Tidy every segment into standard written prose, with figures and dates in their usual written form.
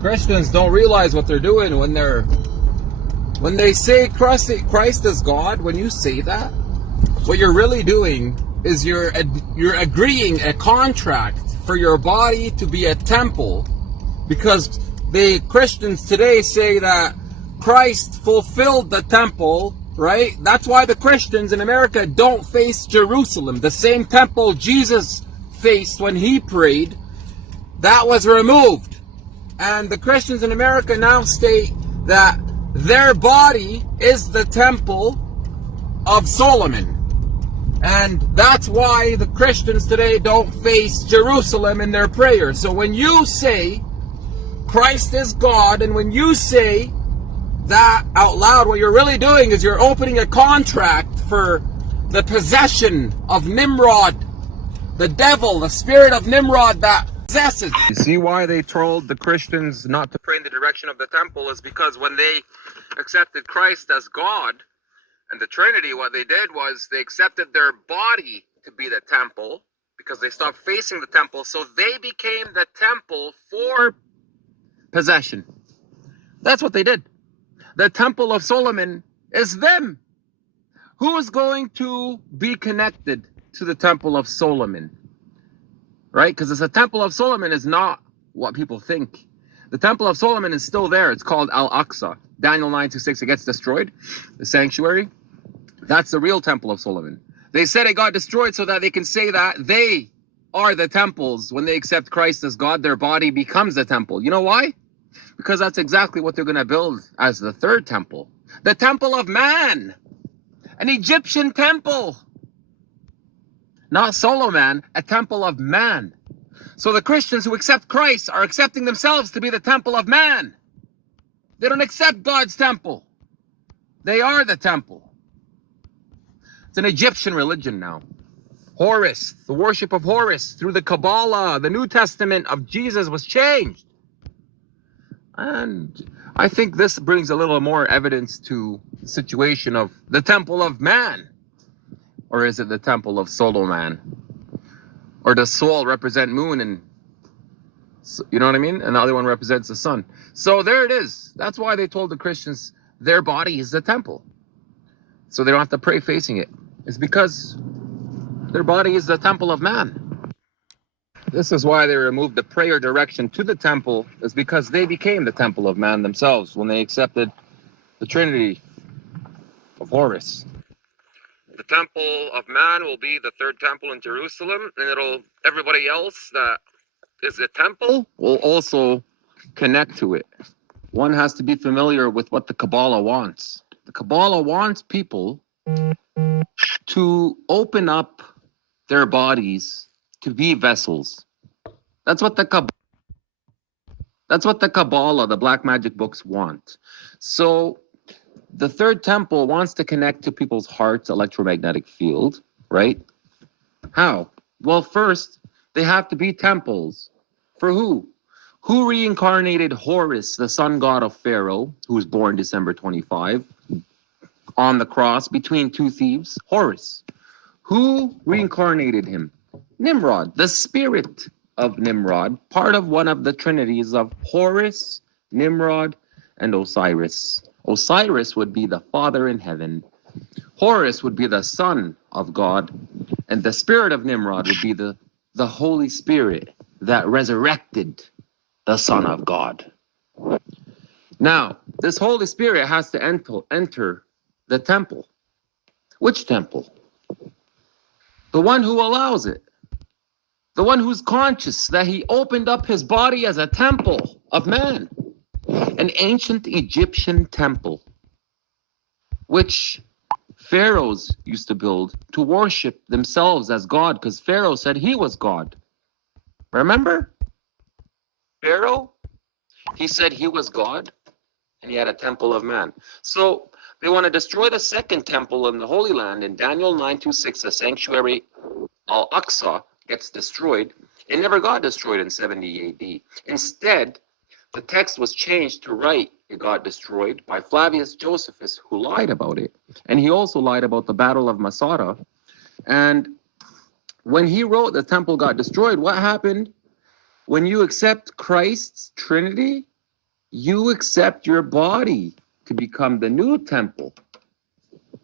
Christians don't realize what they're doing when they say Christ is God. When you say that, what you're really doing is you're agreeing a contract for your body to be a temple, because the Christians today say that Christ fulfilled the temple, right? That's why the Christians in America don't face Jerusalem. The same temple Jesus faced when he prayed, that was removed. And the Christians in America now state that their body is the temple of Solomon. And that's why the Christians today don't face Jerusalem in their prayers. So when you say Christ is God, and when you say that out loud, what you're really doing is you're opening a contract for the possession of Nimrod, the devil, the spirit of Nimrod that possesses. You see why they told the Christians not to pray in the direction of the temple is because when they accepted Christ as God and the Trinity, what they did was they accepted their body to be the temple, because they stopped facing the temple, so they became the temple for possession. That's what they did. The temple of Solomon is them. Who is going to be connected to the temple of Solomon? Right? Because the temple of Solomon is not what people think. The temple of Solomon is still there. It's called Al-Aqsa. Daniel 9:26, it gets destroyed. The sanctuary. That's the real temple of Solomon. They said it got destroyed so that they can say that they are the temples. When they accept Christ as God, their body becomes the temple. You know why? Because that's exactly what they're going to build as the third temple. The temple of man. An Egyptian temple. Not Solomon, a temple of man. So the Christians who accept Christ are accepting themselves to be the temple of man. They don't accept God's temple. They are the temple. It's an Egyptian religion now. Horus, the worship of Horus through the Kabbalah, the New Testament of Jesus was changed. And I think this brings a little more evidence to the situation of the temple of man. Or is it the temple of Solomon? Or does Sol represent moon, and you know what I mean? And the other one represents the sun. So there it is. That's why they told the Christians their body is the temple. So they don't have to pray facing it. It's because their body is the temple of man. This is why they removed the prayer direction to the temple, is because they became the temple of man themselves when they accepted the Trinity of Horus. The temple of man will be the third temple in Jerusalem, and everybody else that is the temple will also connect to it. One has to be familiar with what the Kabbalah wants. The Kabbalah wants people to open up their bodies to be vessels. That's what the Kabbalah, the black magic books, want. So the third temple wants to connect to people's hearts' electromagnetic field, right? How? Well, first, they have to be temples. For who? Who reincarnated Horus, the sun god of Pharaoh, who was born December 25, on the cross between two thieves? Horus. Who reincarnated him? Nimrod, the spirit of Nimrod, part of one of the trinities of Horus, Nimrod, and Osiris. Osiris would be the Father in heaven. Horus would be the Son of God. And the spirit of Nimrod would be the Holy Spirit that resurrected the Son of God. Now, this Holy Spirit has to enter the temple. Which temple? The one who allows it. The one who's conscious that he opened up his body as a temple of man. An ancient Egyptian temple, which pharaohs used to build to worship themselves as God, because Pharaoh said he was God. Remember? Pharaoh, he said he was God, and he had a temple of man. So they want to destroy the second temple in the Holy Land. In Daniel 9:26, the sanctuary Al-Aqsa gets destroyed. It never got destroyed in 70 AD. Instead, the text was changed to write it got destroyed by Flavius Josephus, who lied about it. And he also lied about the Battle of Masada. And when he wrote the temple got destroyed, what happened? When you accept Christ's Trinity, You accept your body to become the new temple.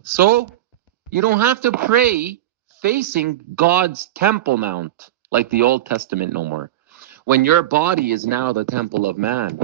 So you don't have to pray facing God's Templemount like the Old Testament no more. When your body is now the temple of man.